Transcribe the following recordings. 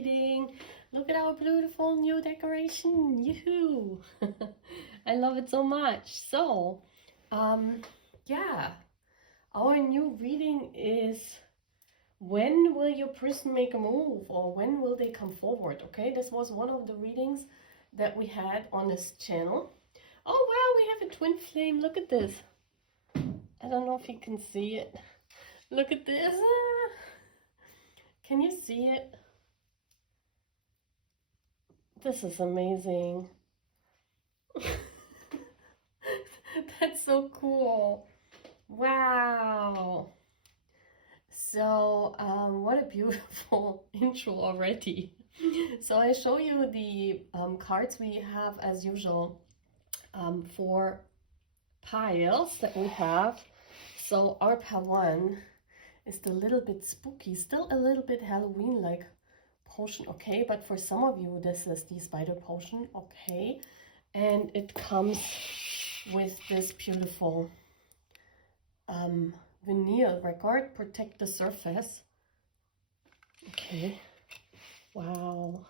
reading. Look at our beautiful new decoration. Yoo-hoo! I love it so much. So, yeah, our new reading is when will your person make a move, or when will they come forward? Okay, this was one of the readings that we had on this channel. Oh wow, we have a twin flame. Look at this. I don't know if you can see it. Look at this. Can you see it? This is amazing. That's so cool. Wow. So, what a beautiful intro already. So I show you the cards we have as usual, 4 piles that we have. So our pile 1 is the little bit spooky, still a little bit Halloween-like potion, okay? But for some of you, this is the spider potion, okay? And it comes with this beautiful vinyl record, protect the surface. Okay, wow.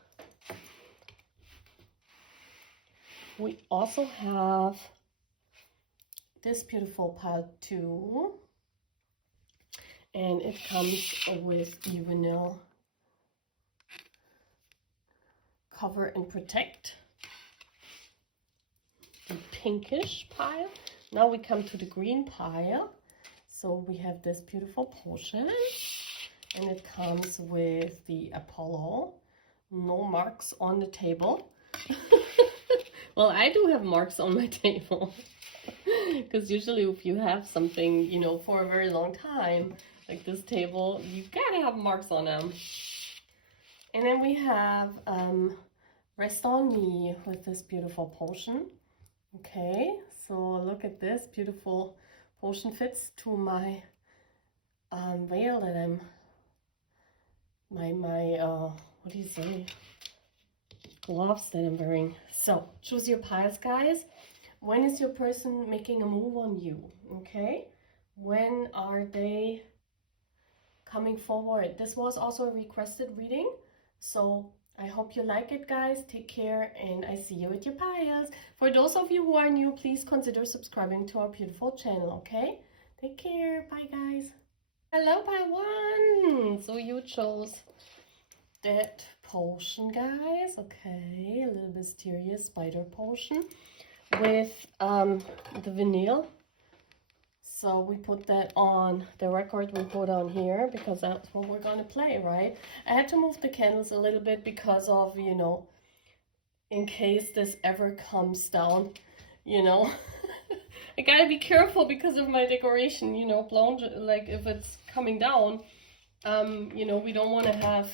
We also have this beautiful pile 2, and it comes with the vinyl cover and protect. The pinkish pile. Now we come to the green pile. So we have this beautiful potion, and it comes with the Apollo. No marks on the table. Well, I do have marks on my table. Because usually if you have something, you know, for a very long time, like this table, you gotta have marks on them. And then we have Rest on Me with this beautiful potion. Okay, so look at this beautiful potion, fits to my veil that I'm, what do you say, gloves that I'm wearing. So choose your piles, guys. When is your person making a move on you? Okay, when are they coming forward? This was also a requested reading, so I hope you like it, guys. Take care, and I see you at your piles. For those of you who are new, please consider subscribing to our beautiful channel, okay? Take care. Bye, guys. Hello, pile 1. So you chose that potion, guys. Okay, a little mysterious spider potion with the vinyl. So we put that on the record we put on here because that's what we're gonna play, right? I had to move the candles a little bit because of, you know, in case this ever comes down, you know. I gotta be careful because of my decoration, you know, blown, like if it's coming down, you know, we don't want to have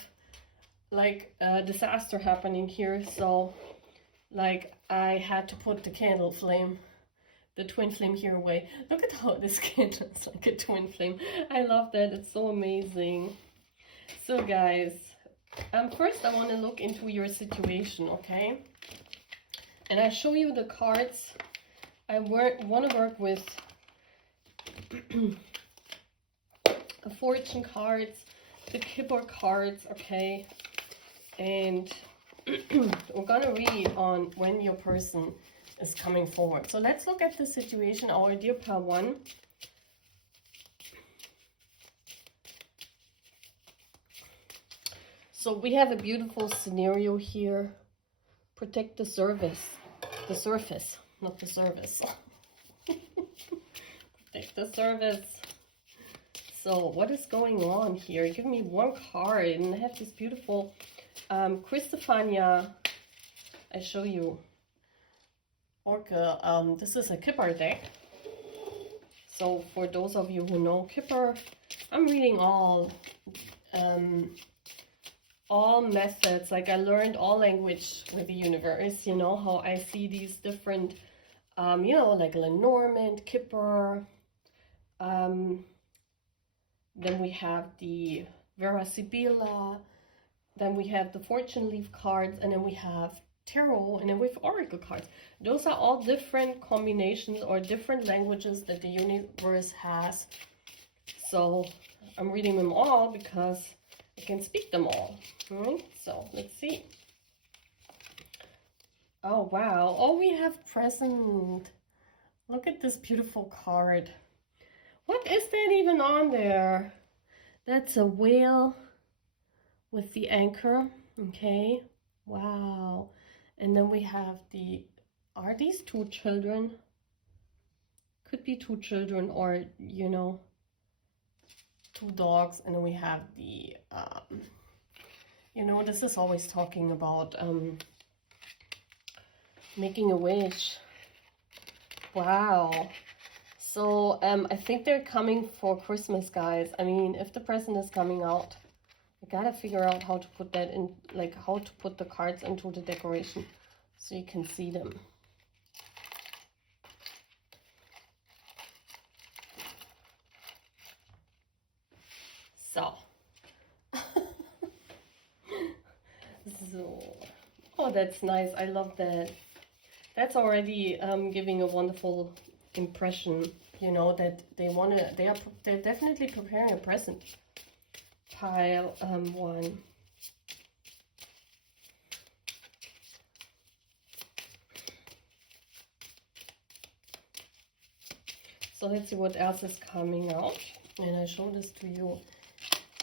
like a disaster happening here. So like I had to put the candle flame, the twin flame here away. Look at how this candle is like a twin flame. I love that. It's so amazing. So guys, first I want to look into your situation, okay? And I show you the cards. I want to work with the fortune cards, the Kipper cards, okay? And we're gonna read on when your person is coming forward. So let's look at the situation, our dear pile 1. So we have a beautiful scenario here. Protect the surface, not the service. Protect the surface. So what is going on here? Give me one card, and I have this beautiful Christophania. I show you. Orca, this is a Kipper deck. So for those of you who know Kipper, I'm reading all methods. Like I learned all language with the universe, you know, how I see these different, you know, like Lenormand, Kipper. Then we have the Vera Sibilla. Then we have the fortune leaf cards, and then we have tarot, and then we have oracle cards. Those are all different combinations or different languages that the universe has. So I'm reading them all because I can speak them all. All right, so let's see. Oh, wow. Oh, we have present. Look at this beautiful card. What is that even on there? That's a whale with the anchor. Okay. Wow. And then we have the, are these two children? Could be two children, or, you know, two dogs. And then we have the, you know, this is always talking about making a wish. Wow. So I think they're coming for Christmas, guys. I mean, if the present is coming out, I gotta figure out how to put that in, like how to put the cards into the decoration so you can see them. So, oh, that's nice. I love that. That's already giving a wonderful impression, you know, that they're definitely preparing a present. Pile 1. So let's see what else is coming out. And I show this to you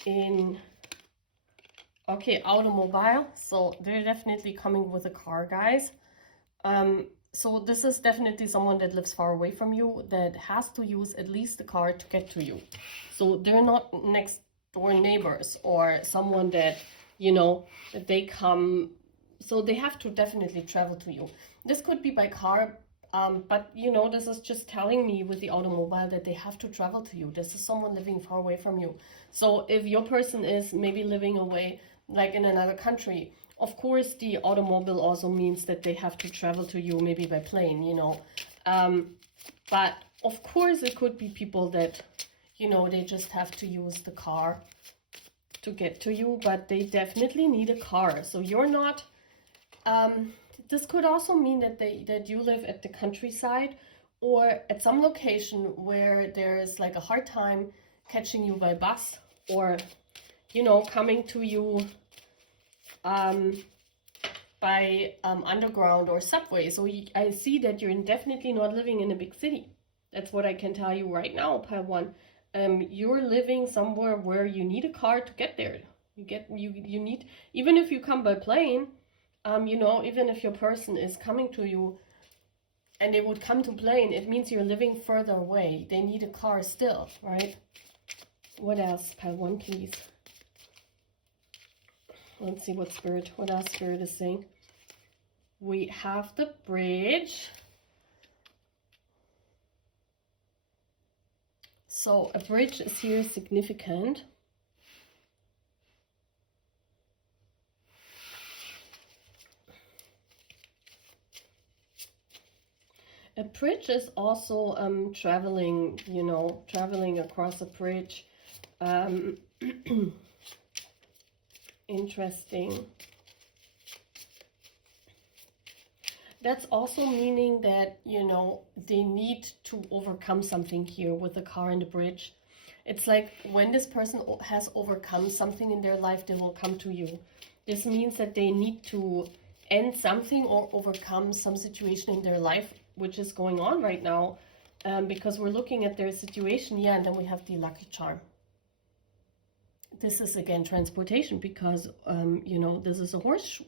in, okay, automobile. So they're definitely coming with a car, guys. So this is definitely someone that lives far away from you, that has to use at least a car to get to you. So they're not next door neighbors or someone that, you know, that they come, so they have to definitely travel to you. This could be by car, but you know, this is just telling me with the automobile that they have to travel to you. This is someone living far away from you. So if your person is maybe living away, like in another country, of course the automobile also means that they have to travel to you, maybe by plane, you know. But of course it could be people that, you know, they just have to use the car to get to you, but they definitely need a car. So you're not, this could also mean that you live at the countryside or at some location where there's like a hard time catching you by bus or, you know, coming to you by underground or subway. So I see that you're definitely not living in a big city. That's what I can tell you right now, Pile 1. You're living somewhere where you need a car to get there. You need, even if you come by plane, you know, even if your person is coming to you and they would come to plane, it means you're living further away. They need a car still, right? What else, Pile 1, please? Let's see what else Spirit is saying. We have the bridge. So a bridge is here significant. A bridge is also traveling, you know, traveling across a bridge. Interesting. That's also meaning that, you know, they need to overcome something here with the car and the bridge. It's like when this person has overcome something in their life, they will come to you. This means that they need to end something or overcome some situation in their life, which is going on right now, because we're looking at their situation. Yeah, and then we have the lucky charm. This is again transportation because, you know, this is a horseshoe.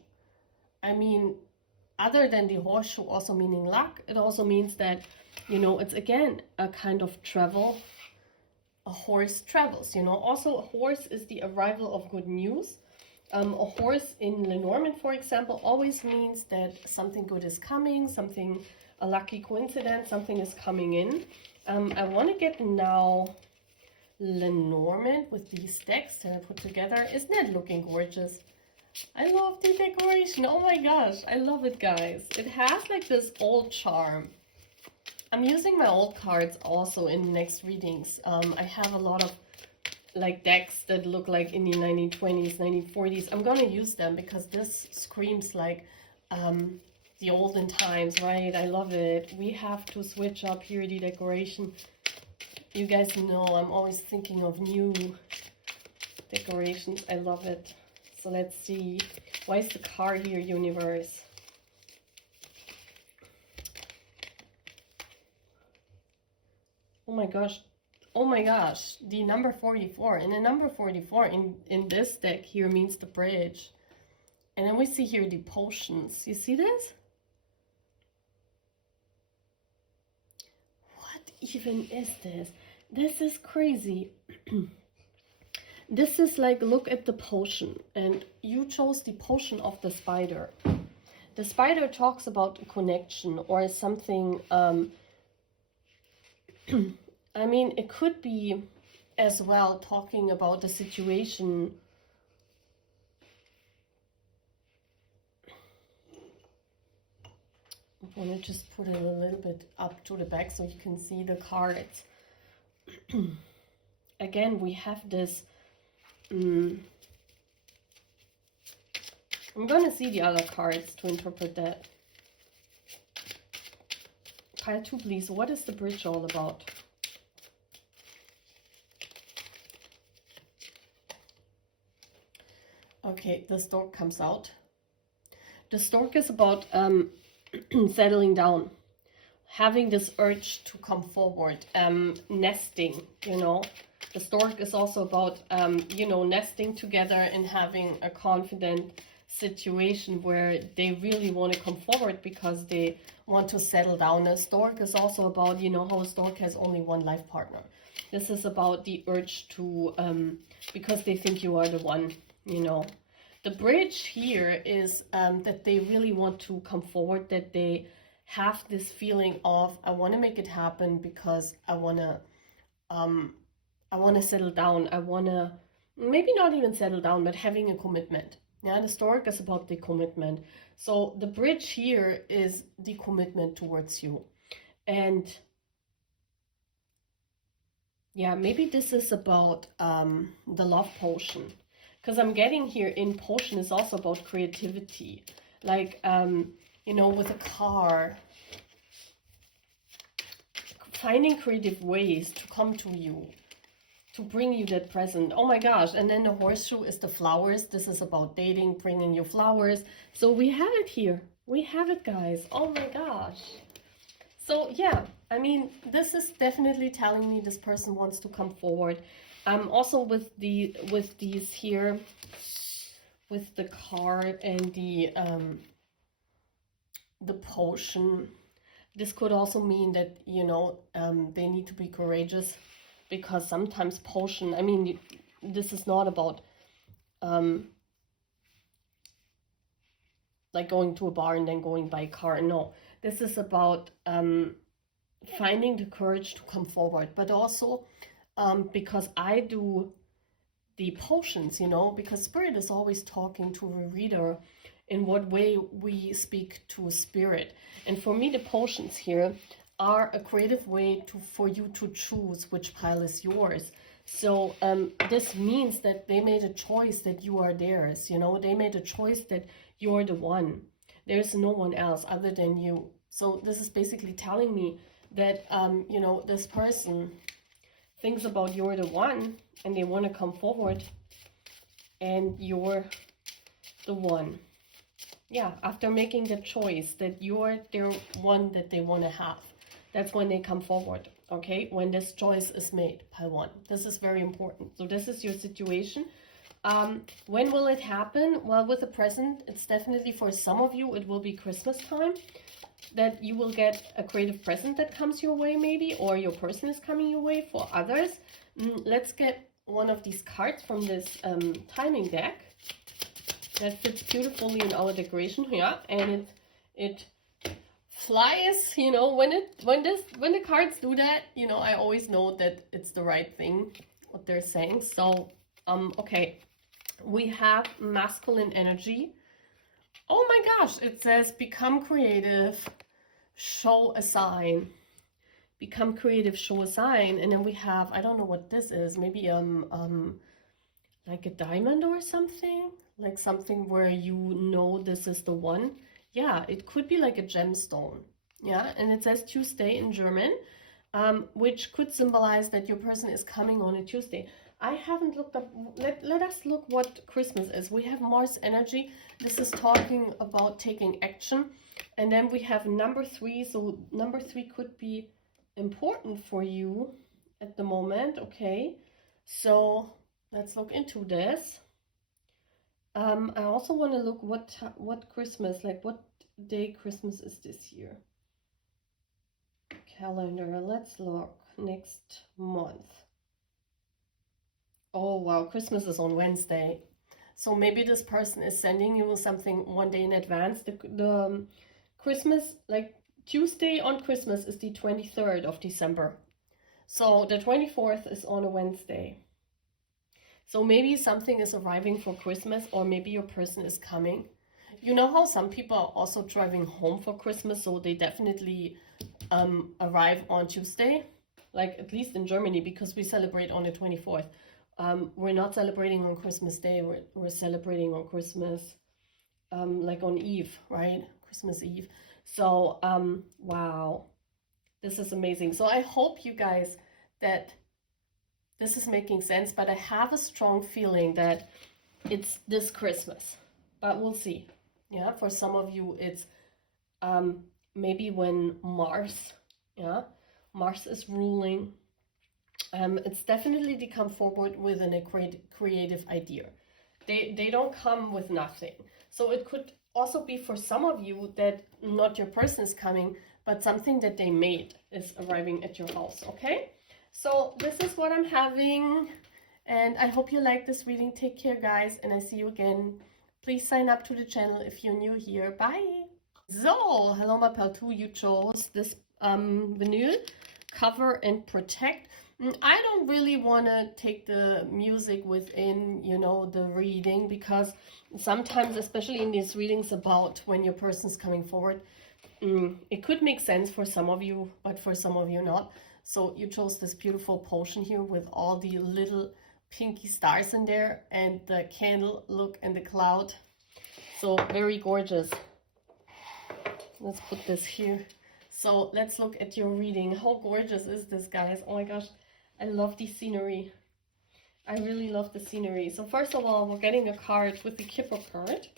I mean, other than the horseshoe also meaning luck, it also means that, you know, it's again a kind of travel. A horse travels, you know. Also, a horse is the arrival of good news. A horse in Lenormand, for example, always means that something good is coming, something, a lucky coincidence, something is coming in. I want to get now Lenormand with these decks that I put together. Isn't that looking gorgeous? I love the decoration. Oh my gosh, I love it, guys. It has like this old charm. I'm using my old cards also in next readings. I have a lot of like decks that look like in the 1920s, 1940s. I'm gonna use them because this screams like the olden times, right? I love it. We have to switch up here the decoration. You guys know I'm always thinking of new decorations. I love it. So let's see. Why is the card here, universe? Oh my gosh. Oh my gosh. The number 44. And the number 44 in this deck here means the bridge. And then we see here the potions. You see this? What even is this? This is crazy. This is like, look at the potion. And you chose the potion of the spider. The spider talks about a connection or something. I mean, it could be as well talking about the situation. I'm going to just put it a little bit up to the back so you can see the cards. Again, we have this. I'm going to see the other cards to interpret that. Pile 2, please. What is the bridge all about? Okay, the stork comes out. The stork is about settling down, having this urge to come forward, nesting, you know. The stork is also about, you know, nesting together and having a confident situation where they really want to come forward because they want to settle down. A stork is also about, you know, how a stork has only one life partner. This is about the urge to, because they think you are the one, you know. The bridge here is that they really want to come forward, that they have this feeling of, I want to make it happen because I want to settle down. I want to, maybe not even settle down, but having a commitment. Yeah, the stork is about the commitment. So the bridge here is the commitment towards you. And yeah, maybe this is about the love potion. Because I'm getting here in potion is also about creativity. Like, you know, with a car. Finding creative ways to come to you. To bring you that present. Oh my gosh. And then the horseshoe is the flowers. This is about dating, bringing you flowers. So we have it here. We have it, guys. Oh my gosh. So yeah, I mean, this is definitely telling me this person wants to come forward. Also with these here, with the card and the potion, this could also mean that, you know, they need to be courageous, because sometimes potion, I mean, this is not about like going to a bar and then going by car. No, this is about finding the courage to come forward, but also because I do the potions, you know, because Spirit is always talking to a reader in what way we speak to Spirit. And for me, the potions here are a creative way for you to choose which pile is yours. So this means that they made a choice that you are theirs, you know, they made a choice that you're the one. There's no one else other than you. So this is basically telling me that, you know, this person thinks about you're the one and they want to come forward and you're the one. Yeah, after making the choice that you're their one that they want to have, that's when they come forward. Okay, when this choice is made, pile 1. This is very important. So this is your situation. When will it happen? Well, with the present, it's definitely for some of you, it will be Christmas time, that you will get a creative present that comes your way maybe, or your person is coming your way. For others, let's get one of these cards from this timing deck that fits beautifully in our decoration here, and it flies, you know, when the cards do that, you know, I always know that it's the right thing what they're saying. So okay, we have masculine energy. Oh my gosh, it says become creative, show a sign. Become creative, show a sign. And then we have, I don't know what this is, maybe like a diamond or something, like something where you know this is the one. Yeah, it could be like a gemstone. Yeah, and it says Tuesday in German, which could symbolize that your person is coming on a Tuesday. I haven't looked up. Let us look what Christmas is. We have Mars energy. This is talking about taking action. And then we have number 3. So number 3 could be important for you at the moment. Okay. So let's look into this. I also want to look what Christmas, like what day Christmas is this year. Calendar. Let's look next month. Oh wow, Christmas is on Wednesday. So maybe this person is sending you something one day in advance. The Christmas, like Tuesday on Christmas is the 23rd of December. So the 24th is on a Wednesday. So maybe something is arriving for Christmas, or maybe your person is coming. You know how some people are also driving home for Christmas, so they definitely arrive on Tuesday, like at least in Germany, because we celebrate on the 24th. We're not celebrating on Christmas Day, we're celebrating on Christmas, like on Eve, right? Christmas Eve. So, wow, this is amazing. So I hope you guys that this is making sense, but I have a strong feeling that it's this Christmas, but we'll see. Yeah, for some of you, it's maybe when Mars is ruling. It's definitely they come forward with a creative idea. They don't come with nothing. So it could also be for some of you that not your person is coming, but something that they made is arriving at your house, okay? So this is what I'm having, and I hope you like this reading. Take care, guys, and I see you again. Please sign up to the channel if you're new here. Bye! So, hello my pal 2, you chose this vinyl, Cover and Protect. I don't really want to take the music within, you know, the reading, because sometimes, especially in these readings about when your person's coming forward, it could make sense for some of you, but for some of you not. So you chose this beautiful potion here with all the little pinky stars in there, and the candle look, and the cloud. So very gorgeous. Let's put this here. So let's look at your reading. How gorgeous is this, guys? Oh my gosh, I love the scenery. I really love the scenery. So first of all, we're getting a card with the Kipper card.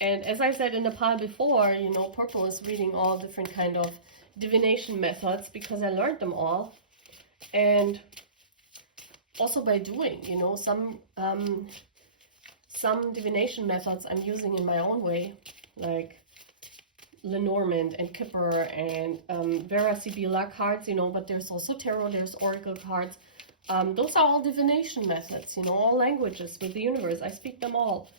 And as I said in the pile before, you know, Purple is reading all different kind of divination methods because I learned them all. And also by doing, you know, some divination methods I'm using in my own way, like Lenormand and Kipper and Vera Sibilla cards, you know, but there's also tarot, there's oracle cards. Those are all divination methods, you know, all languages with the universe. I speak them all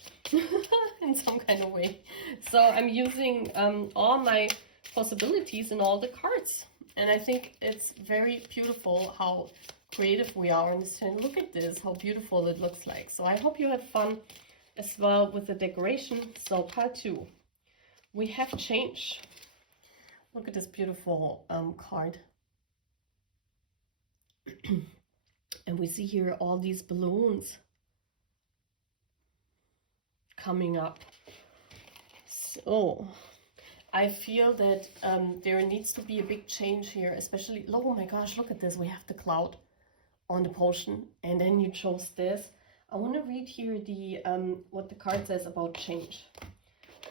in some kind of way. So I'm using all my possibilities in all the cards. And I think it's very beautiful how creative we are. And look at this, how beautiful it looks like. So I hope you have fun as well with the decoration. So part 2. We have change. Look at this beautiful card. And we see here all these balloons coming up. So I feel that there needs to be a big change here, especially, oh my gosh, look at this. We have the cloud on the potion, and then you chose this. I want to read here the what the card says about change.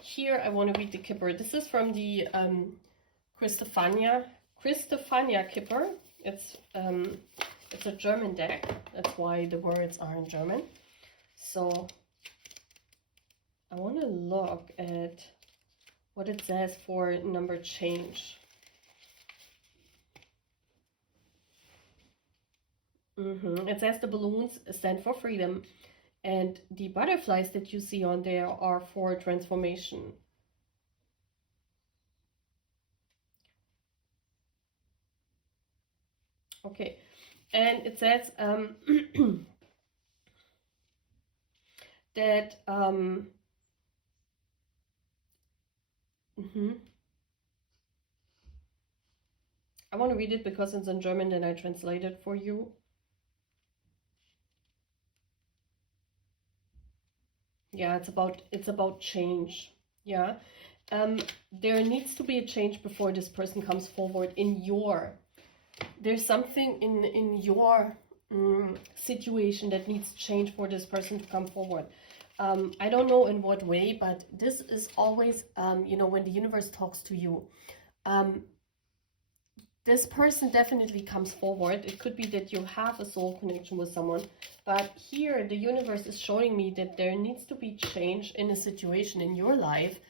Here I want to read the Kipper. This is from the Christophania Kipper. It's a German deck. That's why the words are in German. So I want to look at what it says for number change. It says the balloons stand for freedom, and the butterflies that you see on there are for transformation. Okay, and it says that I want to read it because it's in German, then I translate it for you. Yeah, it's about change. Yeah, there needs to be a change before this person comes forward in your. There's something in your situation that needs change for this person to come forward. I don't know in what way, but this is always, you know, when the universe talks to you, this person definitely comes forward. It could be that you have a soul connection with someone, but here the universe is showing me that there needs to be change in a situation in your life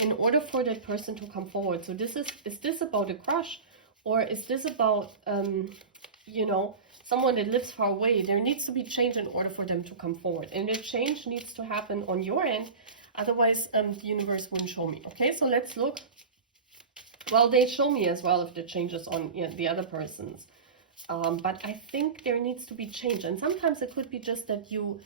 in order for that person to come forward. So this is this about a crush, or is this about, you know, someone that lives far away? There needs to be change in order for them to come forward. And the change needs to happen on your end. Otherwise, the universe wouldn't show me. Okay, so let's look. Well, they show me as well if the change is on, you know, the other person's. But I think there needs to be change. And sometimes it could be just that you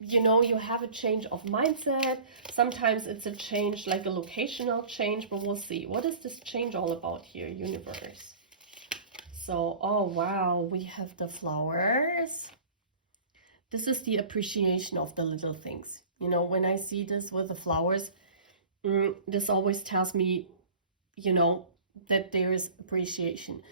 know, you have a change of mindset. Sometimes it's a change, like a locational change, but we'll see. What is this change all about here, universe? So, oh wow, we have the flowers. This is the appreciation of the little things. You know, when I see this with the flowers, this always tells me, you know, that there is appreciation.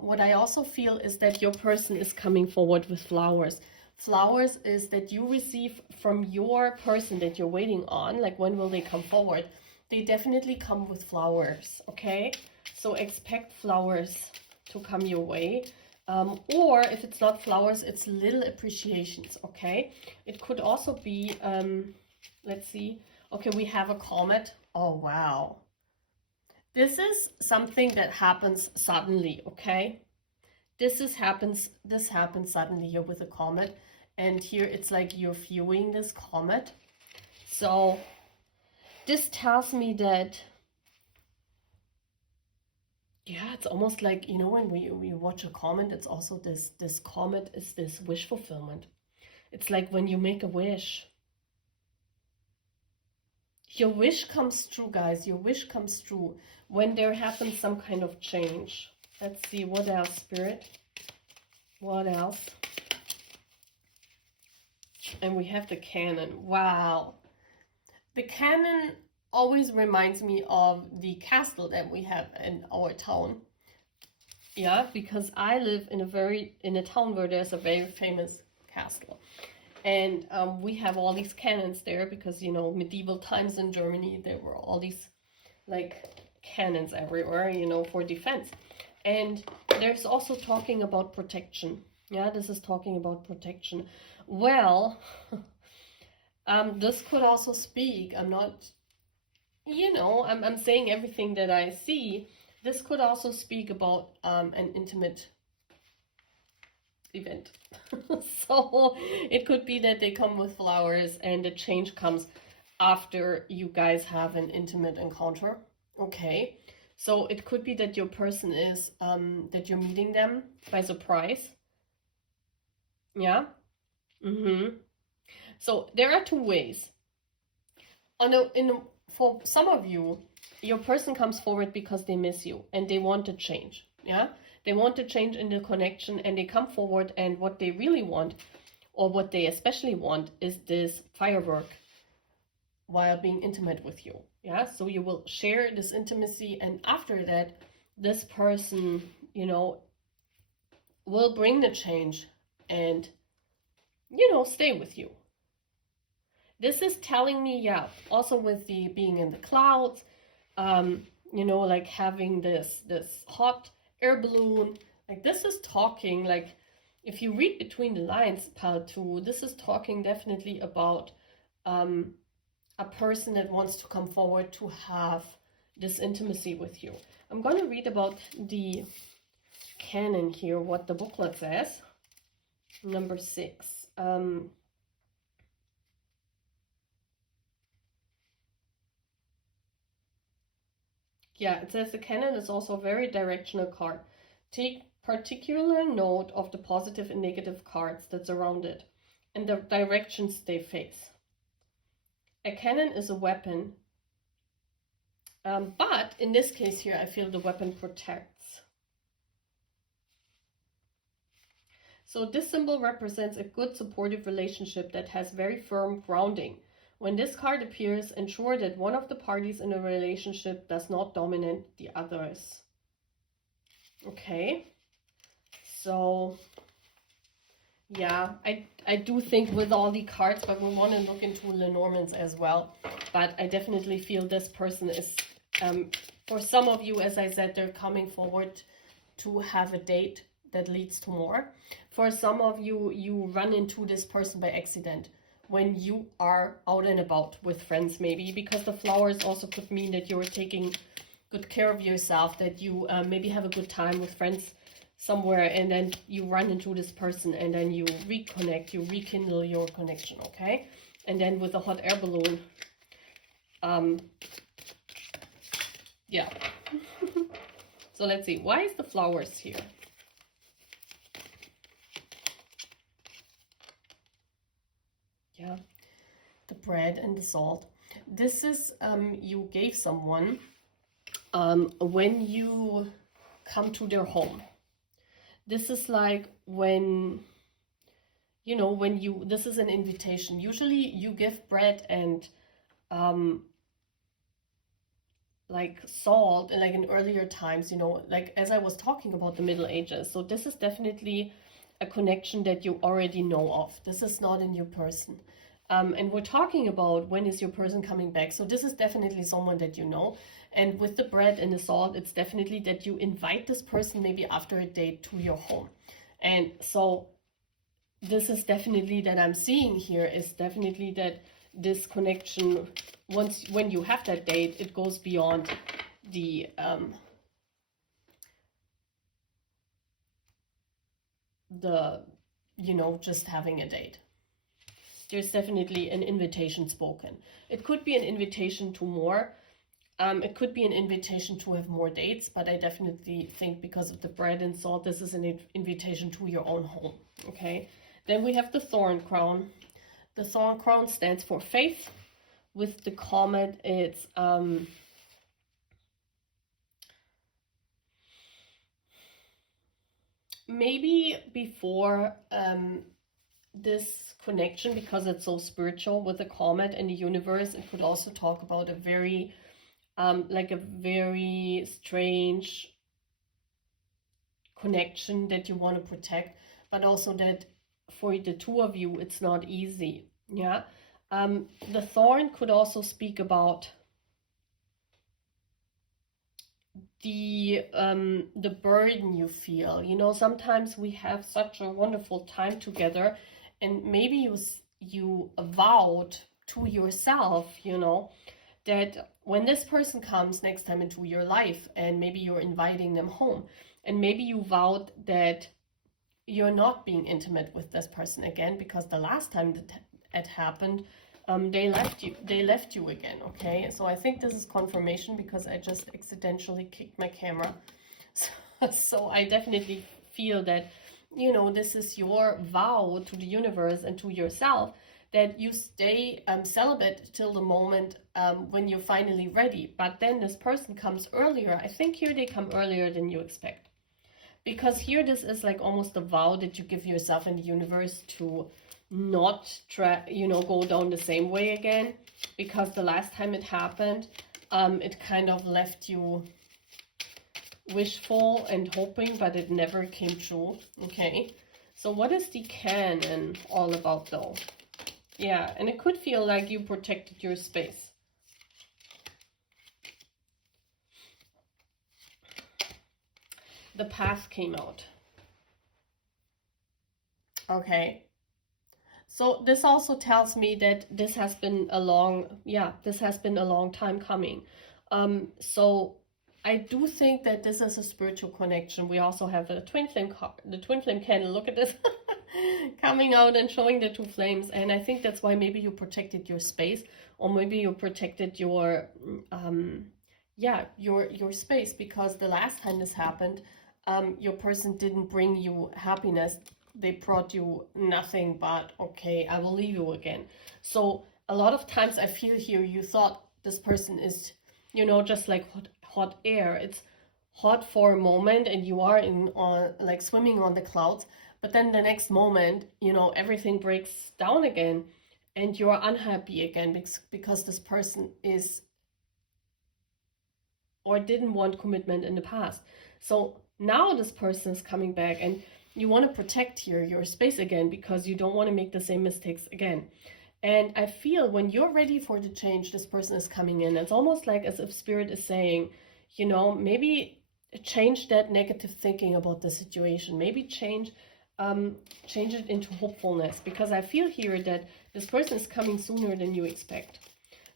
What I also feel is that your person is coming forward with flowers. Flowers is that you receive from your person that you're waiting on, like when will they come forward? They definitely come with flowers, okay? So expect flowers to come your way. Or if it's not flowers, it's little appreciations, okay? It could also be, let's see. Okay, we have a comet. Oh, wow. This is something that happens suddenly, okay? This happens suddenly here with a comet. And here it's like you're viewing this comet. So this tells me that, yeah, it's almost like, you know, when we watch a comet, it's also this comet is this wish fulfillment. It's like when you make a wish. Your wish comes true, guys. Your wish comes true when there happens some kind of change. Let's see, what else, Spirit? What else? And we have the cannon. Wow. The cannon always reminds me of the castle that we have in our town. Yeah, because I live in a town where there's a very famous castle. And we have all these cannons there because, you know, medieval times in Germany, there were all these, like, cannons everywhere, you know, for defense. And there's also talking about protection. Yeah, this is talking about protection. Well, this could also speak, I'm not, you know, I'm saying everything that I see. This could also speak about an intimate event. So it could be that they come with flowers and the change comes after you guys have an intimate encounter. Okay, so it could be that your person is that you're meeting them by surprise. Yeah. So there are two ways. For some of you, your person comes forward because they miss you and they want to change. Yeah, they want to change in the connection and they come forward, and what they really want, or what they especially want, is this firework while being intimate with you. Yeah, so you will share this intimacy, and after that, this person, you know, will bring the change and, you know, stay with you. This is telling me, yeah, also with the being in the clouds, you know, like having this hot air balloon, like this is talking, like, if you read between the lines, part 2, this is talking definitely about a person that wants to come forward to have this intimacy with you. I'm going to read about the canon here, what the booklet says. Number 6. Yeah, it says the canon is also a very directional card. Take particular note of the positive and negative cards that surround it and the directions they face. A cannon is a weapon, but in this case here, I feel the weapon protects. So this symbol represents a good supportive relationship that has very firm grounding. When this card appears, ensure that one of the parties in a relationship does not dominate the others. Okay, so Yeah, I do think with all the cards, but we want to look into Lenormands as well. But I definitely feel this person is, for some of you, as I said, they're coming forward to have a date that leads to more. For some of you, you run into this person by accident when you are out and about with friends, maybe, because the flowers also could mean that you're taking good care of yourself, that you maybe have a good time with friends somewhere, and then you run into this person, and then you reconnect, you rekindle your connection, okay? And then with a hot air balloon, yeah. So let's see, why is the flowers here? Yeah, the bread and the salt. This is you gave someone when you come to their home. This is like when, you know, when you, this is an invitation. Usually you give bread and like salt, and like in earlier times, you know, like as I was talking about the Middle Ages. So this is definitely a connection that you already know of. This is not a new person. And we're talking about when is your person coming back. So this is definitely someone that you know. And with the bread and the salt, it's definitely that you invite this person maybe after a date to your home. And so this is definitely that I'm seeing here is definitely that this connection, when you have that date, it goes beyond the you know, just having a date. There's definitely an invitation spoken. It could be an invitation to more. It could be an invitation to have more dates, but I definitely think because of the bread and salt, this is an invitation to your own home, okay? Then we have the thorn crown. The thorn crown stands for faith. With the comet, it's maybe before this connection, because it's so spiritual with the comet and the universe, it could also talk about a very like a very strange connection that you want to protect, but also that for the two of you it's not easy. Yeah. The thorn could also speak about the burden you feel. You know, sometimes we have such a wonderful time together, and maybe you vowed to yourself, you know, that when this person comes next time into your life, and maybe you're inviting them home, and maybe you vowed that you're not being intimate with this person again, because the last time that it happened, they left you again, okay? So I think this is confirmation, because I just accidentally kicked my camera. So I definitely feel that, you know, this is your vow to the universe and to yourself, that you stay celibate till the moment when you're finally ready. But then this person comes earlier. I think here they come earlier than you expect. Because here this is like almost a vow that you give yourself in the universe to not try, you know, go down the same way again. Because the last time it happened, it kind of left you wishful and hoping, but it never came true. Okay, so what is the canon all about though? Yeah, and it could feel like you protected your space. The past came out. Okay, so this also tells me that this has been a long, this has been a long time coming. So I do think that this is a spiritual connection. We also have a twin flame card, the twin flame candle. Look at this. Coming out and showing the two flames. And I think that's why maybe you protected your space, or maybe you protected your your space, because the last time this happened, your person didn't bring you happiness. They brought you nothing but, okay, I will leave you again. So a lot of times I feel here you thought this person is, you know, just like hot air. It's hot for a moment and you are like swimming on the clouds, but then the next moment, you know, everything breaks down again and you're unhappy again, because this person is or didn't want commitment in the past. So now this person is coming back, and you want to protect here your space again, because you don't want to make the same mistakes again. And I feel when you're ready for the change, this person is coming in. It's almost like as if Spirit is saying, you know, maybe change that negative thinking about the situation. Maybe change it into hopefulness, because I feel here that this person is coming sooner than you expect.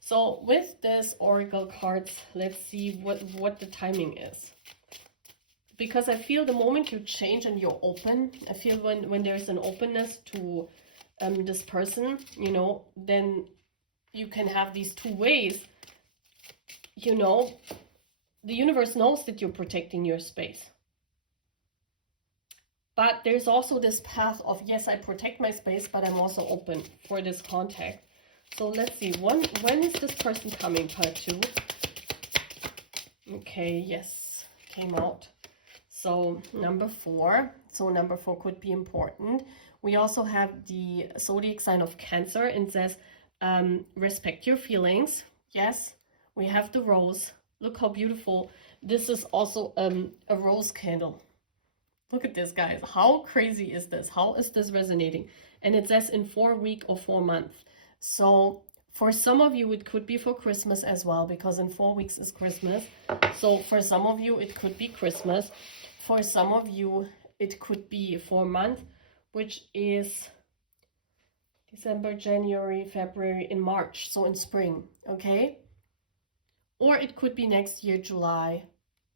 So with this oracle cards, let's see what the timing is. Because I feel the moment you change and you're open, I feel when there's an openness to this person, you know, then you can have these two ways. You know, the universe knows that you're protecting your space. But there's also this path of, yes, I protect my space, but I'm also open for this contact. So let's see, when is this person coming, part 2? Okay, yes, came out. So number 4. So number 4 could be important. We also have the zodiac sign of Cancer, and says, respect your feelings. Yes, we have the rose. Look how beautiful. This is also a rose candle. Look at this, guys. How crazy is this? How is this resonating? And it says in 4 weeks or 4 months. So for some of you, it could be for Christmas as well, because in 4 weeks is Christmas. So for some of you, it could be Christmas. For some of you, it could be 4 months, which is December, January, February, in March. So in spring, okay? Or it could be next year, July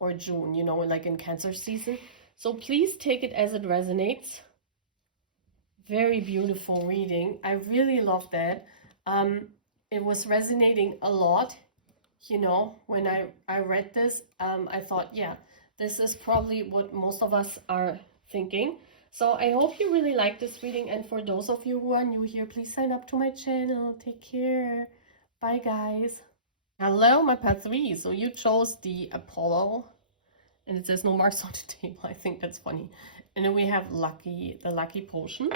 or June, you know, like in Cancer season. So please take it as it resonates. Very beautiful reading. I really love that. It was resonating a lot. You know, when I read this, I thought, yeah, this is probably what most of us are thinking. So I hope you really like this reading. And for those of you who are new here, please sign up to my channel. Take care. Bye, guys. Hello, my part 3. So you chose the Apollo. And it says no marks on the table. I think that's funny. And then we have the lucky potion.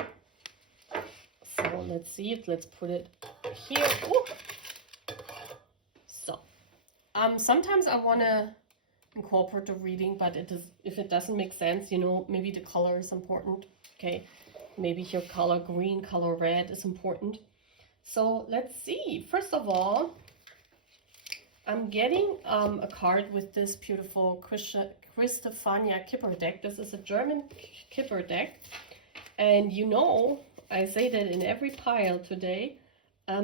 So let's see it. Let's put it here. Ooh. So, sometimes I want to incorporate the reading, but if it doesn't make sense, you know, maybe the color is important. Okay, maybe your color green, color red is important. So let's see. First of all, I'm getting a card with this beautiful Christophania Kipper deck. This is a German Kipper deck. And you know, I say that in every pile today,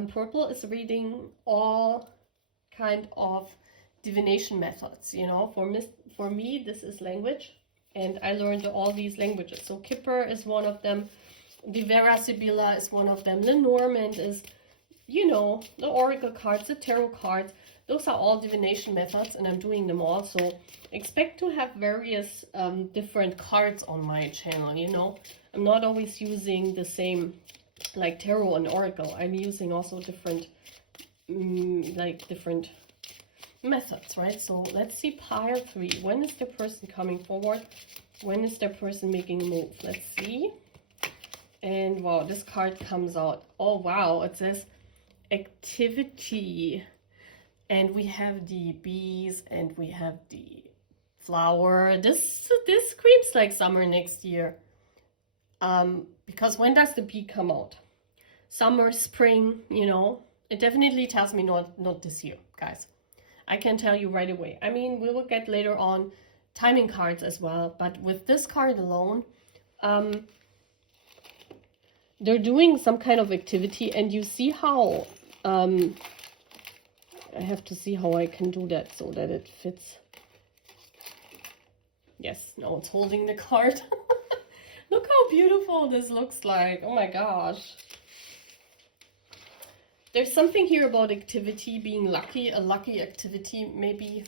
purple is reading all kind of divination methods. You know, for me, this is language. And I learned all these languages. So Kipper is one of them. Vivera Sibilla is one of them. Lenormand is, you know, the oracle cards, the tarot cards. Those are all divination methods, and I'm doing them all. So expect to have various different cards on my channel, you know. I'm not always using the same, like tarot and oracle. I'm using also different, different methods, right? So let's see pile 3. When is the person coming forward? When is the person making a move? Let's see. And wow, this card comes out. Oh wow, it says activity. And we have the bees and we have the flower. This screams like summer next year. Because when does the bee come out? Summer, spring, you know. It definitely tells me not this year, guys. I can tell you right away. I mean, we will get later on timing cards as well. But with this card alone, they're doing some kind of activity. And you see how... I have to see how I can do that so that it fits. Yes, now it's holding the card. Look how beautiful this looks like. Oh my gosh. There's something here about activity being lucky, a lucky activity. Maybe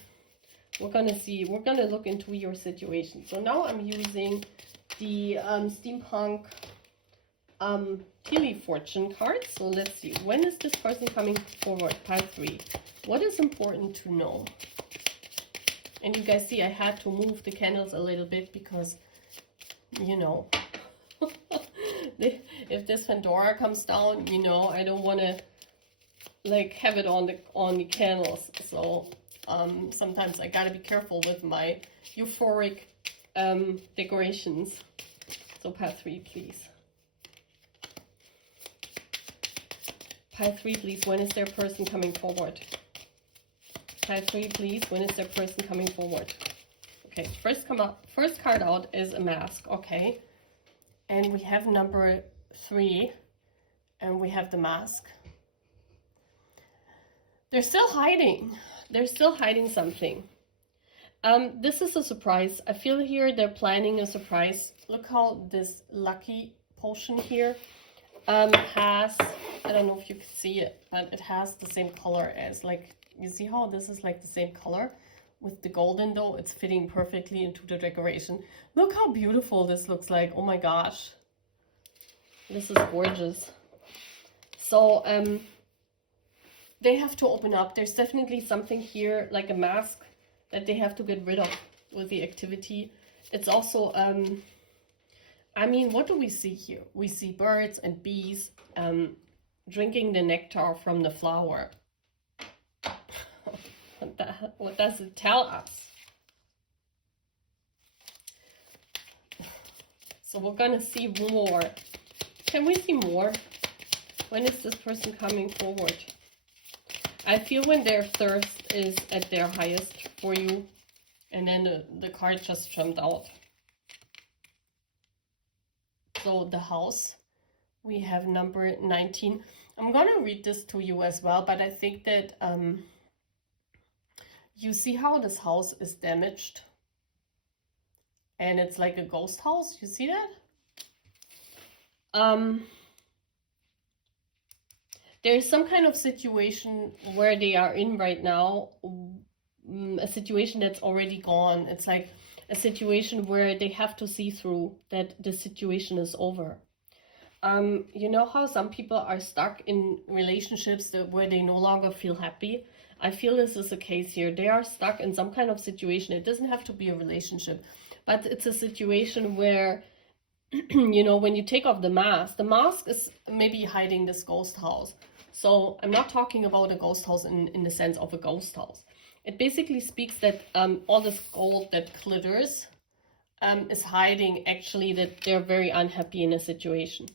we're gonna see. We're gonna look into your situation. So now I'm using the steampunk Tilly fortune card. So let's see. When is this person coming forward? Pile 3. What is important to know? And you guys see I had to move the candles a little bit because, you know, if this Pandora comes down, you know, I don't want to like have it on the candles. So sometimes I gotta be careful with my euphoric decorations. So pile 3, please. Pile 3, please. When is their person coming forward? Pile 3, please. When is their person coming forward? Okay, first card out is a mask. Okay. And we have number 3. And we have the mask. They're still hiding. They're still hiding something. This is a surprise. I feel here they're planning a surprise. Look how this lucky potion here has, I don't know if you can see it, but it has the same color as, like, you see how this is like the same color? With the golden though, it's fitting perfectly into the decoration. Look how beautiful this looks like. Oh my gosh. This is gorgeous. So, they have to open up. There's definitely something here, like a mask, that they have to get rid of with the activity. It's also, I mean, what do we see here? We see birds and bees drinking the nectar from the flower. What does it tell us? So we're gonna see more. Can we see more? When is this person coming forward? I feel when their thirst is at their highest for you, and then the card just jumped out. So the house, we have number 19. I'm gonna read this to you as well, but I think that you see how this house is damaged, and it's like a ghost house. You see that? There is some kind of situation where they are in right now, a situation that's already gone. It's like a situation where they have to see through that the situation is over. You know how some people are stuck in relationships where they no longer feel happy? I feel this is the case here. They are stuck in some kind of situation. It doesn't have to be a relationship, but it's a situation where, you know, when you take off the mask is maybe hiding this ghost house. So I'm not talking about a ghost house in the sense of a ghost house. It basically speaks that all this gold that glitters is hiding actually that they're very unhappy in a situation.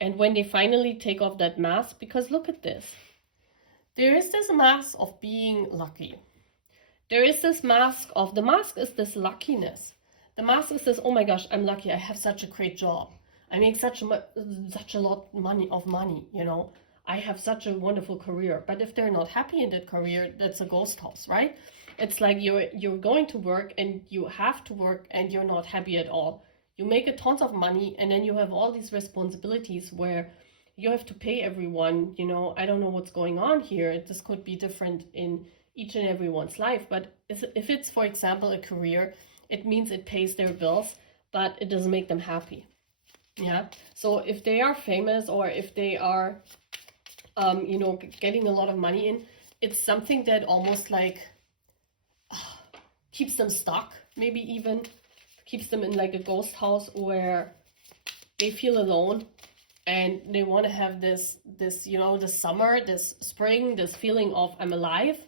And when they finally take off that mask, because look at this. There is this mask of being lucky. There is this mask of, the mask is this luckiness. The mask is this, oh my gosh, I'm lucky, I have such a great job. I make such a lot of money, you know. I have such a wonderful career. But if they're not happy in that career, that's a ghost house, right? It's like you're going to work and you have to work and you're not happy at all. You make a tons of money and then you have all these responsibilities where you have to pay everyone, you know. I don't know what's going on here. This could be different in each and everyone's life. But if it's, for example, a career, it means it pays their bills, but it doesn't make them happy. Yeah. So if they are famous or if they are, you know, getting a lot of money in, it's something that almost like keeps them stuck, maybe even keeps them in like a ghost house where they feel alone and they want to have this, you know, this summer, this spring, this feeling of I'm alive.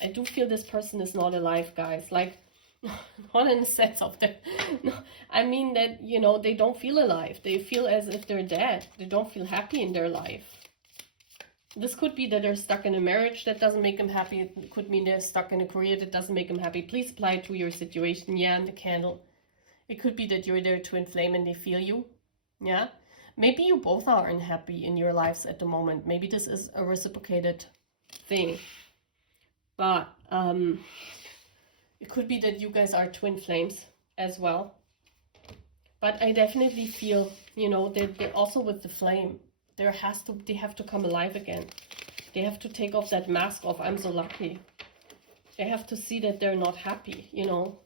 I do feel this person is not alive, guys. Like, not in the sense of that. No, I mean that, you know, they don't feel alive. They feel as if they're dead. They don't feel happy in their life. This could be that they're stuck in a marriage that doesn't make them happy. It could mean they're stuck in a career that doesn't make them happy. Please apply it to your situation. Yeah, and the candle. It could be that you're there to inflame and they feel you. Yeah. Maybe you both are unhappy in your lives at the moment. Maybe this is a reciprocated thing. But it could be that you guys are twin flames as well. But I definitely feel, you know, they're also with the flame. They have to come alive again. They have to take off that mask of I'm so lucky. They have to see that they're not happy, you know.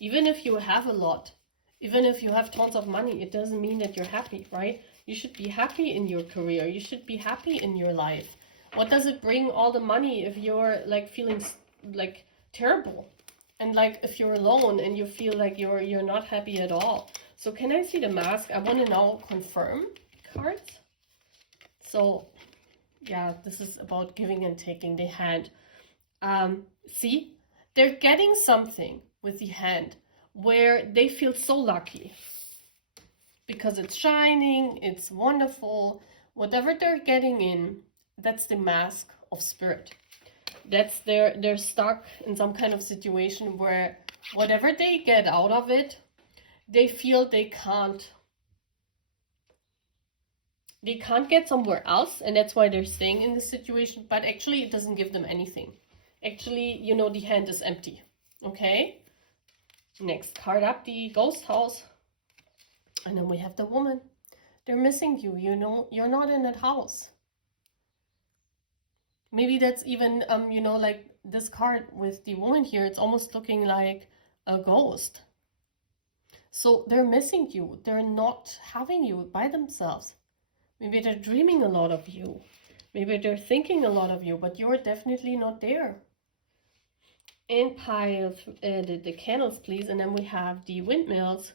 Even if you have a lot, even if you have tons of money, it doesn't mean that you're happy, right? You should be happy in your career. You should be happy in your life. What does it bring all the money if you're like feeling like terrible? And like if you're alone and you feel like you're not happy at all. So can I see the mask? I want to now confirm cards. So yeah, this is about giving and taking the hand. See, they're getting something with the hand where they feel so lucky. because it's shining, it's wonderful. Whatever they're getting in, that's the mask of spirit. That's they're stuck in some kind of situation where whatever they get out of it, they feel they can't get somewhere else, and that's why they're staying in this situation, but actually it doesn't give them anything. Actually, you know, the hand is empty. Okay? Next card up, the ghost house. And then we have the woman. They're missing you, you know, you're not in that house. Maybe that's even, you know, like this card with the woman here, it's almost looking like a ghost. So they're missing you. They're not having you by themselves. Maybe they're dreaming a lot of you. Maybe they're thinking a lot of you, but you're definitely not there. And pile the candles, please. And then we have the windmills.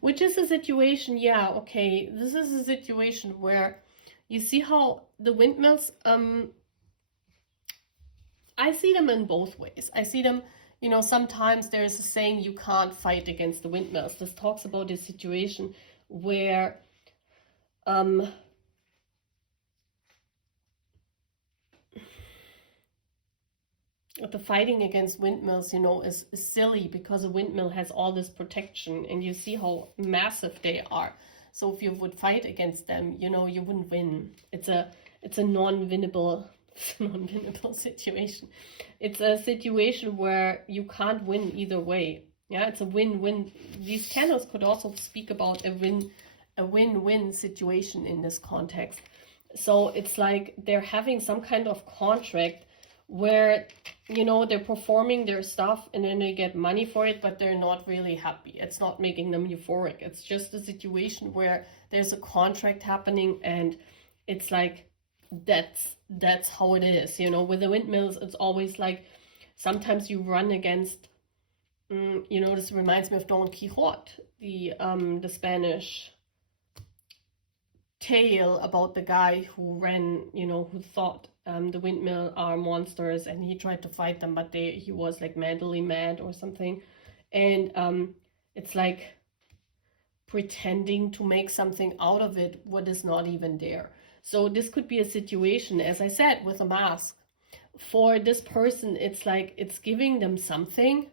Which is a situation, yeah, okay. This is a situation where you see how the windmills, I see them in both ways. I see them, you know, sometimes there's a saying, you can't fight against the windmills. This talks about a situation where the fighting against windmills, you know, is silly, because a windmill has all this protection, and you see how massive they are. So if you would fight against them, you know, you wouldn't win. It's a non-winnable situation. It's a situation where you can't win either way. Yeah, it's a win-win. These candles could also speak about a win-win situation in this context. So it's like they're having some kind of contract where, you know, they're performing their stuff and then they get money for it, but they're not really happy. It's not making them euphoric. It's just a situation where there's a contract happening, and it's like that's how it is. You know, with the windmills, it's always like sometimes you run against, you know, this reminds me of Don Quixote, the Spanish tale about the guy who ran, you know, who thought the windmill are monsters, and he tried to fight them, but he was like mentally mad or something. And it's like pretending to make something out of it what is not even there. So this could be a situation, as I said, with a mask. For this person, it's like it's giving them something,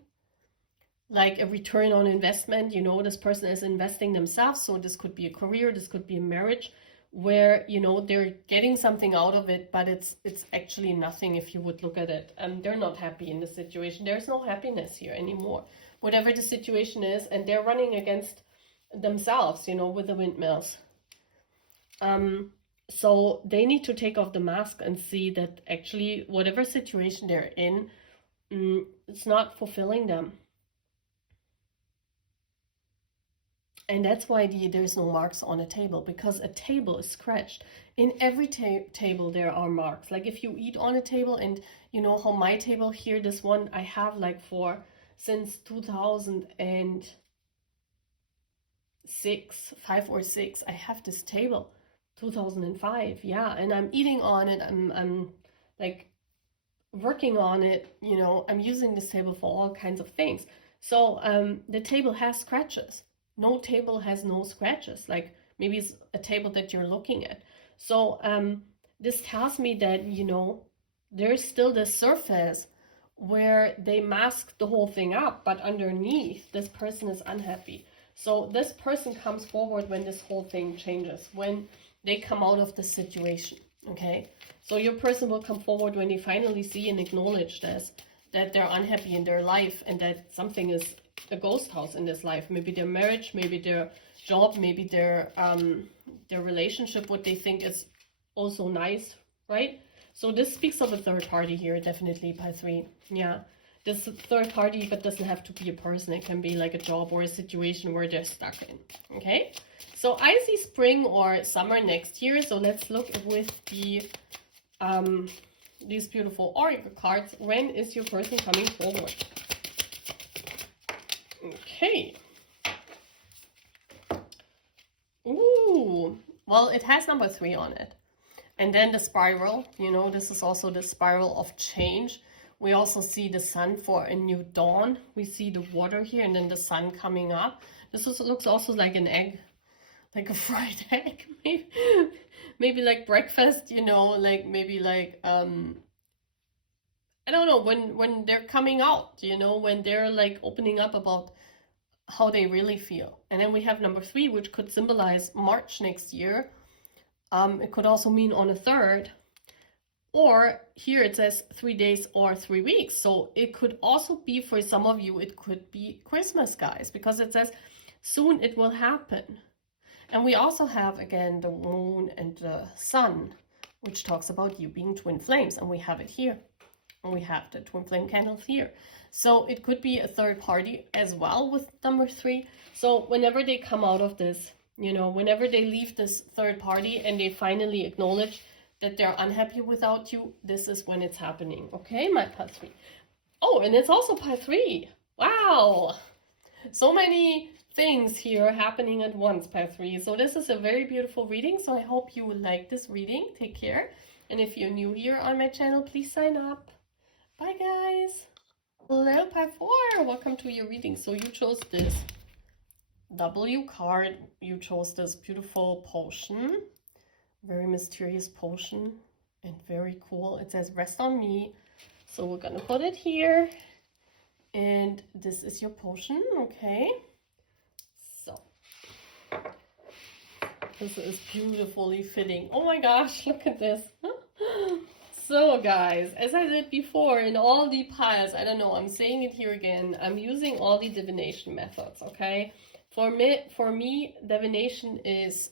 like a return on investment. You know, this person is investing themselves. So this could be a career, this could be a marriage, where, you know, they're getting something out of it, but it's actually nothing if you would look at it. They're not happy in the situation. There's no happiness here anymore, whatever the situation is, and they're running against themselves, you know, with the windmills. So they need to take off the mask and see that actually whatever situation they're in, it's not fulfilling them. And that's why there's no marks on a table, because a table is scratched. In every table there are marks. Like if you eat on a table, and you know how my table here, this one I have like since 2006, 5 or 6, I have this table. 2005, yeah, and I'm eating on it. I'm like working on it, you know. I'm using this table for all kinds of things. So the table has scratches. No table has no scratches. Like maybe it's a table that you're looking at. So this tells me that, you know, there's still this surface where they mask the whole thing up, but underneath this person is unhappy. So this person comes forward when this whole thing changes, when they come out of the situation. Okay, so your person will come forward when they finally see and acknowledge this, that they're unhappy in their life, and that something is a ghost house in this life. Maybe their marriage, maybe their job, maybe their relationship, what they think is also nice, right? So this speaks of a third party here, definitely, by 3. Yeah, this third party, but doesn't have to be a person. It can be like a job or a situation where they're stuck in. Okay, so I see spring or summer next year. So let's look with these beautiful oracle cards. When is your person coming forward? Okay. Ooh, well, it has number 3 on it. And then the spiral, you know, this is also the spiral of change, We also see the sun for a new dawn. We see the water here and then the sun coming up. Looks also like an egg, like a fried egg, maybe, maybe like breakfast, you know, like maybe like, I don't know, when they're coming out, you know, when they're like opening up about how they really feel. And then we have number 3, which could symbolize March next year. It could also mean on a 3rd. Or here it says 3 days or 3 weeks. So it could also be, for some of you, it could be Christmas, guys, because it says soon it will happen. And we also have, again, the moon and the sun, which talks about you being twin flames. And we have it here. And we have the twin flame candles here. So it could be a third party as well with number 3. So whenever they come out of this, you know, whenever they leave this third party and they finally acknowledge that they're unhappy without you, this is when it's happening. Okay, my pile 3. Oh, and it's also pile 3. Wow. So many things here happening at once, pile 3. So this is a very beautiful reading. So I hope you will like this reading. Take care. And if you're new here on my channel, please sign up. Bye, guys. Hello, pile 4. Welcome to your reading. So you chose this W card. You chose this beautiful potion. Very mysterious potion and very cool. It says rest on me. So we're gonna put it here. And this is your potion, okay? So this is beautifully fitting. Oh my gosh, look at this. So guys, as I did before in all the piles, I don't know, I'm saying it here again, I'm using all the divination methods, okay? For me, divination is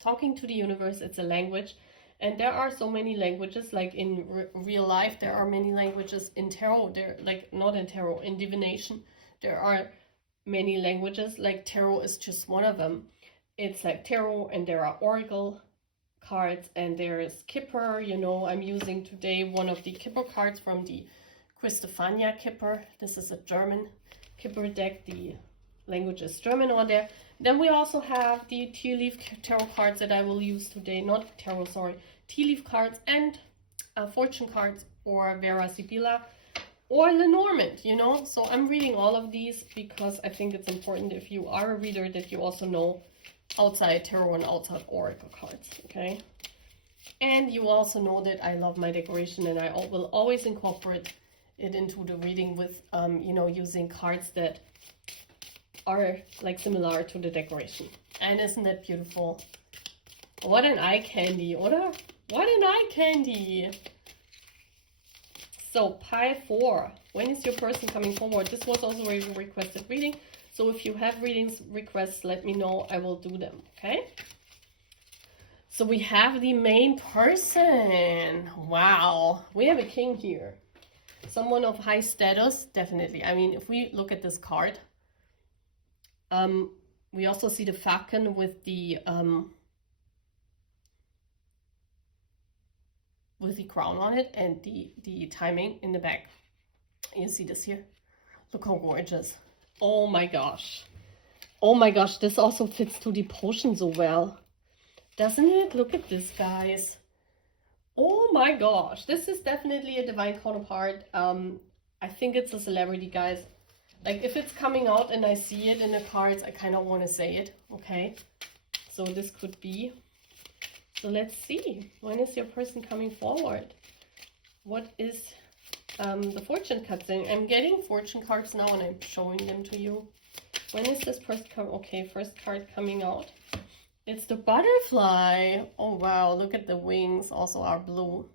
talking to the universe. It's a language. And there are so many languages, like in real life, there are many languages. In tarot, not in tarot, in divination, there are many languages, like tarot is just one of them. It's like tarot, and there are oracle cards, and there is Kipper, you know, I'm using today one of the Kipper cards from the Christophania Kipper. This is a German Kipper deck, the language is German on there. Then we also have the tea leaf tarot cards that I will use today, not tarot, sorry, tea leaf cards and fortune cards, or Vera Sibilla or Lenormand, you know. So I'm reading all of these because I think it's important, if you are a reader, that you also know outside tarot and outside oracle cards, okay? And you also know that I love my decoration, and I will always incorporate it into the reading with, you know, using cards that are like similar to the decoration. And isn't that beautiful? What an eye candy, oder? What an eye candy! So pile 4, when is your person coming forward? This was also a requested reading. So if you have readings requests, let me know. I will do them, okay? So we have the main person. Wow, we have a king here. Someone of high status, definitely. I mean, if we look at this card, we also see the falcon with the crown on it, and the timing in the back. You see this here? Look how gorgeous. Oh my gosh. Oh my gosh, this also fits to the potion so well. Doesn't it? Look at this, guys. Oh my gosh. This is definitely a divine counterpart. I think it's a celebrity, guys. Like, if it's coming out and I see it in the cards, I kind of want to say it, okay? So this could be. So let's see. When is your person coming forward? What is the fortune card thing? I'm getting fortune cards now and I'm showing them to you. When is this person coming? Okay, first card coming out. It's the butterfly. Oh, wow. Look at the wings. Also are blue.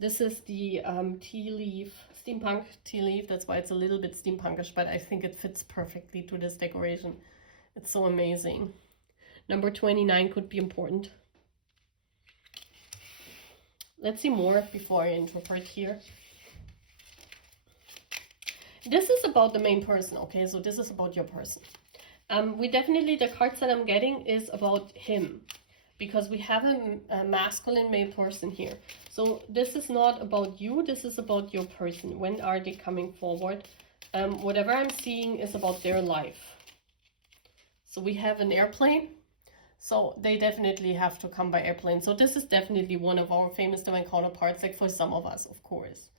This is the tea leaf, steampunk tea leaf. That's why it's a little bit steampunkish, but I think it fits perfectly to this decoration. It's so amazing. Number 29 could be important. Let's see more before I interpret here. This is about the main person, okay? So this is about your person. The cards that I'm getting is about him, because we have a masculine male person here. So this is not about you, this is about your person. When are they coming forward? Whatever I'm seeing is about their life. So we have an airplane. So they definitely have to come by airplane. So this is definitely one of our famous divine counterparts, like for some of us, of course.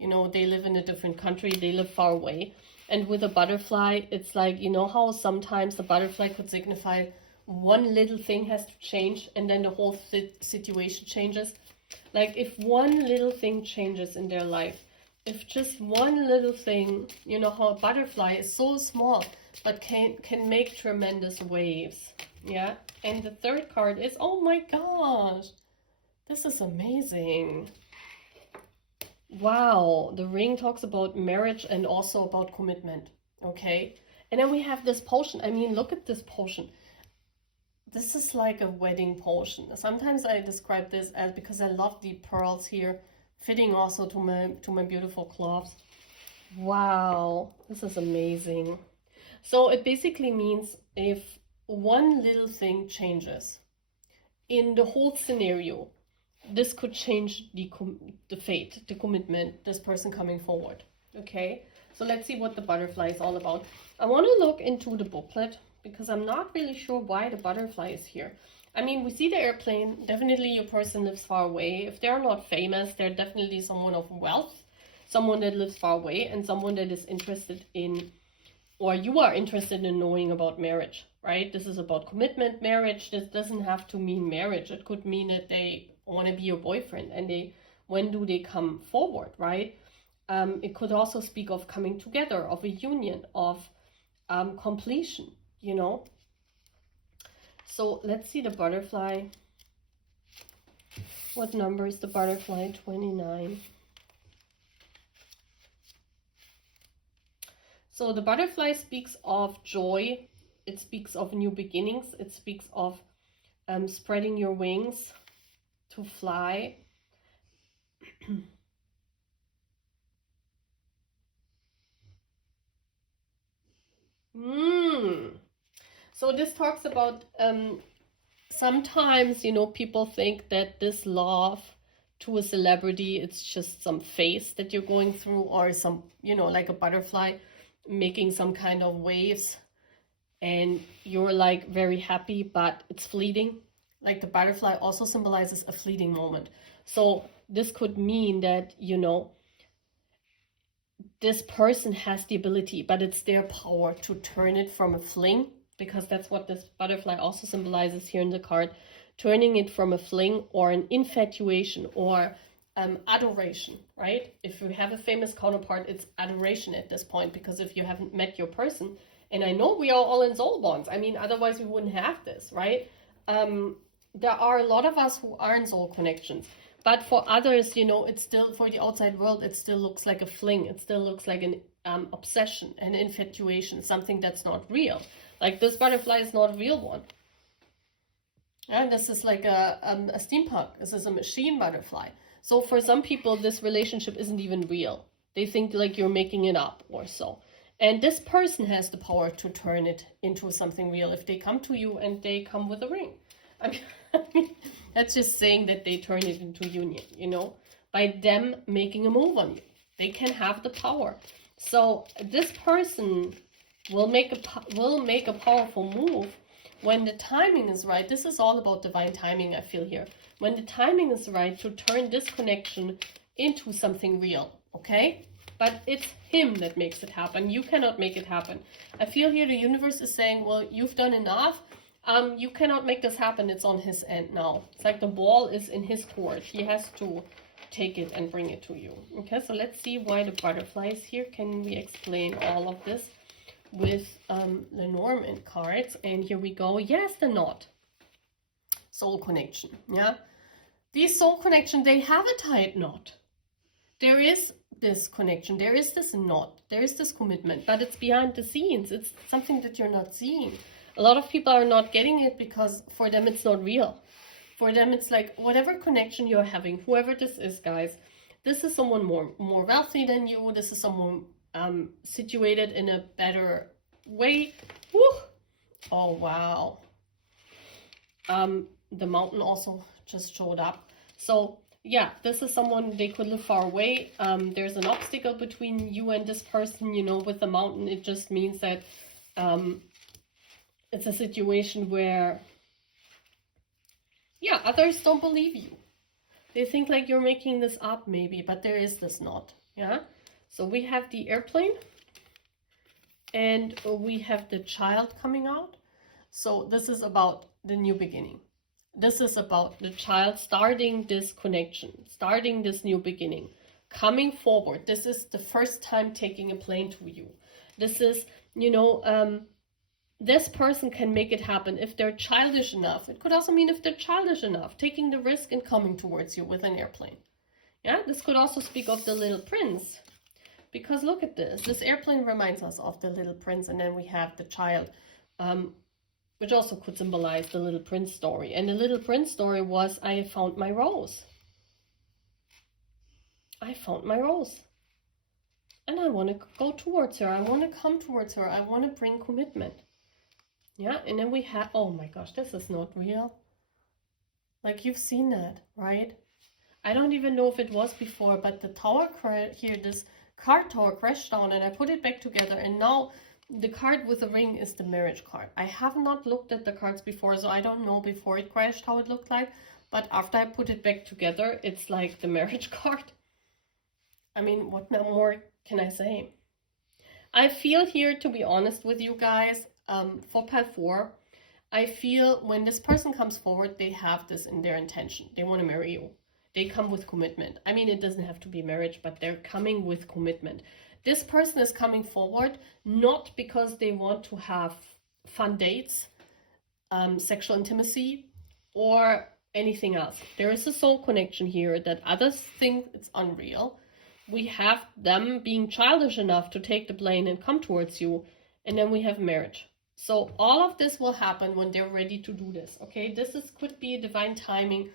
You know, they live in a different country, they live far away. And with a butterfly, it's like, you know how sometimes the butterfly could signify one little thing has to change and then the whole situation changes. Like if one little thing changes in their life, if just one little thing, you know how a butterfly is so small, but can make tremendous waves. Yeah. And the third card is, oh my gosh, this is amazing. Wow, the ring talks about marriage and also about commitment. Okay. And then we have this potion. I mean, look at this potion. This is like a wedding potion. Sometimes I describe this as, because I love the pearls here, fitting also to my beautiful cloths. Wow, this is amazing. So it basically means if one little thing changes in the whole scenario, this could change the fate, the commitment, this person coming forward. Okay, so let's see what the butterfly is all about. I want to look into the booklet because I'm not really sure why the butterfly is here. I mean, we see the airplane. Definitely your person lives far away. If they're not famous, they're definitely someone of wealth, someone that lives far away, and someone that is interested in, or you are interested in knowing about marriage, right? This is about commitment, marriage. This doesn't have to mean marriage. It could mean that they want to be your boyfriend and when do they come forward, right? It could also speak of coming together, of a union, of completion, you know. So let's see the butterfly. What number is the butterfly? 29. So the butterfly speaks of joy. It speaks of new beginnings. It speaks of spreading your wings to fly. So this talks about sometimes, you know, people think that this love to a celebrity, it's just some phase that you're going through, or some, you know, like a butterfly making some kind of waves and you're like very happy, but it's fleeting. Like the butterfly also symbolizes a fleeting moment. So this could mean that, you know, this person has the ability, but it's their power to turn it from a fling, because that's what this butterfly also symbolizes here in the card, turning it from a fling or an infatuation or adoration, right? If you have a famous counterpart, it's adoration at this point, because if you haven't met your person, and I know we are all in soul bonds, I mean, otherwise we wouldn't have this, right? There are a lot of us who are in soul connections. But for others, you know, it's still, for the outside world, it still looks like a fling. It still looks like an obsession, an infatuation, something that's not real. Like this butterfly is not a real one. And this is like a steampunk. This is a machine butterfly. So for some people, this relationship isn't even real. They think like you're making it up or so. And this person has the power to turn it into something real if they come to you and they come with a ring. I mean, that's just saying that they turn it into union, you know, by them making a move on you. They can have the power. So this person will make a powerful move when the timing is right. This is all about divine timing, I feel here. When the timing is right to turn this connection into something real, okay? But it's him that makes it happen. You cannot make it happen. I feel here the universe is saying, well, you've done enough. You cannot make this happen. It's on his end now. It's like the ball is in his court. He has to take it and bring it to you. Okay, so let's see why the butterfly is here. Can we explain all of this with Lenormand cards? And here we go. Yes, the knot. Soul connection. Yeah. These soul connection, they have a tight knot. There is this connection. There is this knot. There is this commitment. But it's behind the scenes. It's something that you're not seeing. A lot of people are not getting it because for them it's not real. For them it's like whatever connection you're having, whoever this is, guys, this is someone more wealthy than you. This is someone situated in a better way. Woo! Oh, wow. The mountain also just showed up. So yeah, this is someone, they could live far away. There's an obstacle between you and this person, you know, with the mountain. It just means that it's a situation where, yeah, others don't believe you. They think like you're making this up maybe, but there is this knot. Yeah, so we have the airplane and we have the child coming out. So this is about the new beginning. This is about the child starting this connection, starting this new beginning, coming forward. This is the first time taking a plane to you. This is, you know, this person can make it happen if they're childish enough. It could also mean if they're childish enough, taking the risk and coming towards you with an airplane. Yeah, this could also speak of the little prince. Because look at this. This airplane reminds us of the little prince, and then we have the child, which also could symbolize the little prince story. And the little prince story was, I found my rose. I found my rose. And I want to go towards her. I want to come towards her. I want to bring commitment. Yeah, and then we have, oh my gosh, this is not real. Like, you've seen that, right? I don't even know if it was before, but the tower here, this card tower crashed down, and I put it back together, and now the card with the ring is the marriage card. I have not looked at the cards before, so I don't know before it crashed how it looked like, but after I put it back together, it's like the marriage card. I mean, what more can I say? I feel here, to be honest with you guys, for pile 4, I feel when this person comes forward, they have this in their intention. They want to marry you. They come with commitment. I mean, it doesn't have to be marriage, but they're coming with commitment. This person is coming forward not because they want to have fun dates, sexual intimacy, or anything else. There is a soul connection here that others think it's unreal. We have them being childish enough to take the plane and come towards you, and then we have marriage. So all of this will happen when they're ready to do this, okay? This could be a divine timing.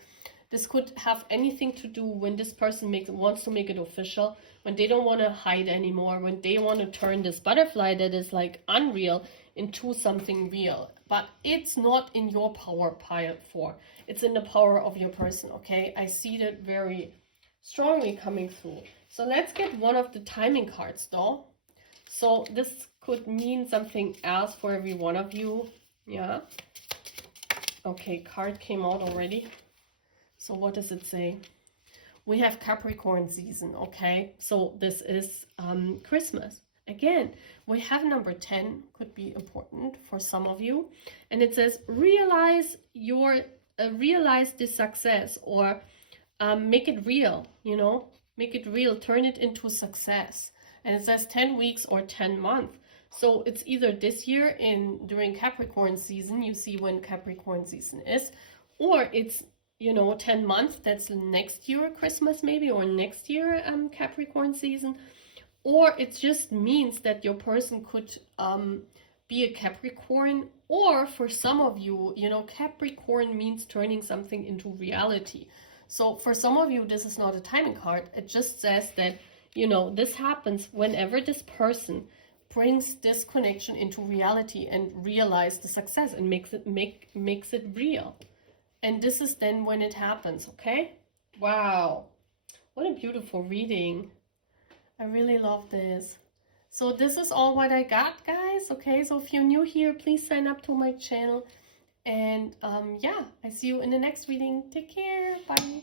This could have anything to do when this person wants to make it official, when they don't want to hide anymore, when they want to turn this butterfly that is like unreal into something real. But it's not in your power, pile 4. It's in the power of your person, okay? I see that very strongly coming through. So let's get one of the timing cards though. So this could mean something else for every one of you. Yeah. Okay, card came out already. So what does it say? We have Capricorn season, okay? So this is Christmas. Again, we have number 10, could be important for some of you. And it says, realize the success, or make it real, you know? Make it real, turn it into success. And it says 10 weeks or 10 months. So it's either this year during Capricorn season, you see when Capricorn season is, or it's, you know, 10 months, that's next year Christmas maybe, or next year Capricorn season. Or it just means that your person could be a Capricorn, or for some of you, you know, Capricorn means turning something into reality. So for some of you, this is not a timing card. It just says that, you know, this happens whenever this person brings this connection into reality and realize the success and makes it real. And this is then when it happens, okay? Wow. What a beautiful reading. I really love this. So this is all what I got, guys. Okay, so if you're new here, please sign up to my channel. And yeah, I see you in the next reading. Take care. Bye.